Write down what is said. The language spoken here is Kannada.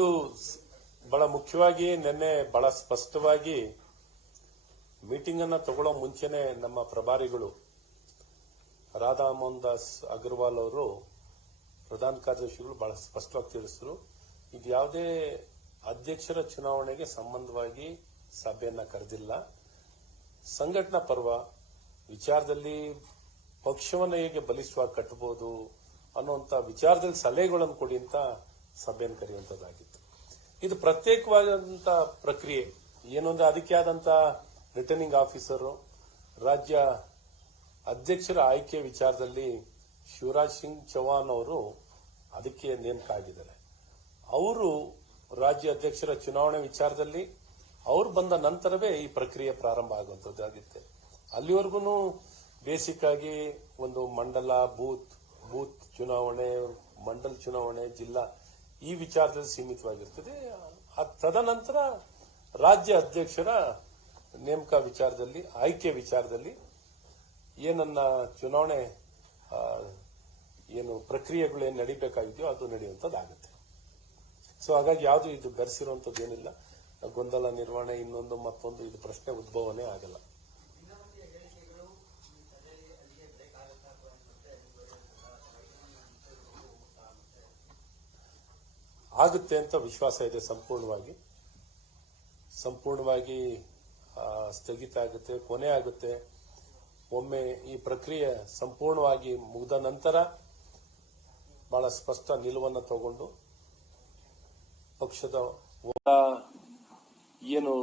ಅದು ಬಹಳ ಮುಖ್ಯವಾಗಿ ನಿನ್ನೆ ಬಹಳ ಸ್ಪಷ್ಟವಾಗಿ ಮೀಟಿಂಗ್ ಅನ್ನ ತಗೊಳ್ಳೋ ಮುಂಚೆನೆ ನಮ್ಮ ಪ್ರಭಾರಿಗಳು ರಾಧಾ ಮೋಹನ್ ದಾಸ್ ಅಗರ್ವಾಲ್ ಅವರು ಪ್ರಧಾನ ಕಾರ್ಯದರ್ಶಿಗಳು ಬಹಳ ಸ್ಪಷ್ಟವಾಗಿ ತಿಳಿಸಿದ್ರು. ಇದು ಯಾವುದೇ ಅಧ್ಯಕ್ಷರ ಚುನಾವಣೆಗೆ ಸಂಬಂಧವಾಗಿ ಸಭೆಯನ್ನ ಕರೆದಿಲ್ಲ. ಸಂಘಟನಾ ಪರ್ವ ವಿಚಾರದಲ್ಲಿ ಪಕ್ಷವನ್ನು ಹೇಗೆ ಬಲಿಷ್ಠವಾಗಿ ಕಟ್ಟಬಹುದು ಅನ್ನುವಂತ ವಿಚಾರದಲ್ಲಿ ಸಲಹೆಗಳನ್ನು ಕೊಡಿ ಅಂತ ಸಭೆಯನ್ನು ಕರೆಯುವಂತದ್ದಾಗಿತ್ತು. ಇದು ಪ್ರತ್ಯೇಕವಾದಂತ ಪ್ರಕ್ರಿಯೆ ಏನೊಂದು ಅದಕ್ಕೆ ಆದಂತ ರಿಟರ್ನಿಂಗ್ ಆಫೀಸರ್ ರಾಜ್ಯ ಅಧ್ಯಕ್ಷರ ಆಯ್ಕೆ ವಿಚಾರದಲ್ಲಿ ಶಿವರಾಜ್ ಸಿಂಗ್ ಚೌಹಾಣ್ ಅವರು ಅದಕ್ಕೆ ನೇಮಕ ಆಗಿದ್ದಾರೆ. ಅವರು ರಾಜ್ಯ ಅಧ್ಯಕ್ಷರ ಚುನಾವಣೆ ವಿಚಾರದಲ್ಲಿ ಅವ್ರು ಬಂದ ನಂತರವೇ ಈ ಪ್ರಕ್ರಿಯೆ ಪ್ರಾರಂಭ ಆಗುವಂತದ್ದಾಗುತ್ತೆ. ಅಲ್ಲಿವರೆಗೂ ಬೇಸಿಕ್ ಆಗಿ ಒಂದು ಮಂಡಲ ಬೂತ್ ಚುನಾವಣೆ, ಮಂಡಲ ಚುನಾವಣೆ, ಜಿಲ್ಲಾ ಈ ವಿಚಾರದಲ್ಲಿ ಸೀಮಿತವಾಗಿರ್ತದೆ. ತದನಂತರ ರಾಜ್ಯ ಅಧ್ಯಕ್ಷರ ನೇಮಕ ವಿಚಾರದಲ್ಲಿ, ಆಯ್ಕೆ ವಿಚಾರದಲ್ಲಿ ಏನನ್ನ ಚುನಾವಣೆ ಏನು ಪ್ರಕ್ರಿಯೆಗಳು ಏನು ನಡೀಬೇಕಾಗಿದೆಯೋ ಅದು ನಡೆಯುವಂತದ್ದಾಗುತ್ತೆ. ಸೊ ಹಾಗಾಗಿ ಯಾವುದು ಇದು ಬೆರೆಸಿರುವಂತದ್ದು ಏನಿಲ್ಲ. ಗೊಂದಲ ನಿರ್ವಹಣೆ ಇನ್ನೊಂದು ಮತ್ತೊಂದು ಇದು ಪ್ರಶ್ನೆ ಉದ್ಭವನೇ ಆಗಲ್ಲ. ಆಗುತ್ತೆ ಅಂತ ವಿಶ್ವಾಸ ಇದೆ. ಸಂಪೂರ್ಣವಾಗಿ ಸ್ಥಗಿತ ಆಗುತ್ತೆ, ಕೊನೆ ಆಗುತ್ತೆ. ಒಮ್ಮೆ ಈ ಪ್ರಕ್ರಿಯೆ ಸಂಪೂರ್ಣವಾಗಿ ಮುಗಿದ ನಂತರ ಬಹಳ ಸ್ಪಷ್ಟ ನಿಲುವನ್ನು ತಗೊಂಡು ಪಕ್ಷದ ಏನು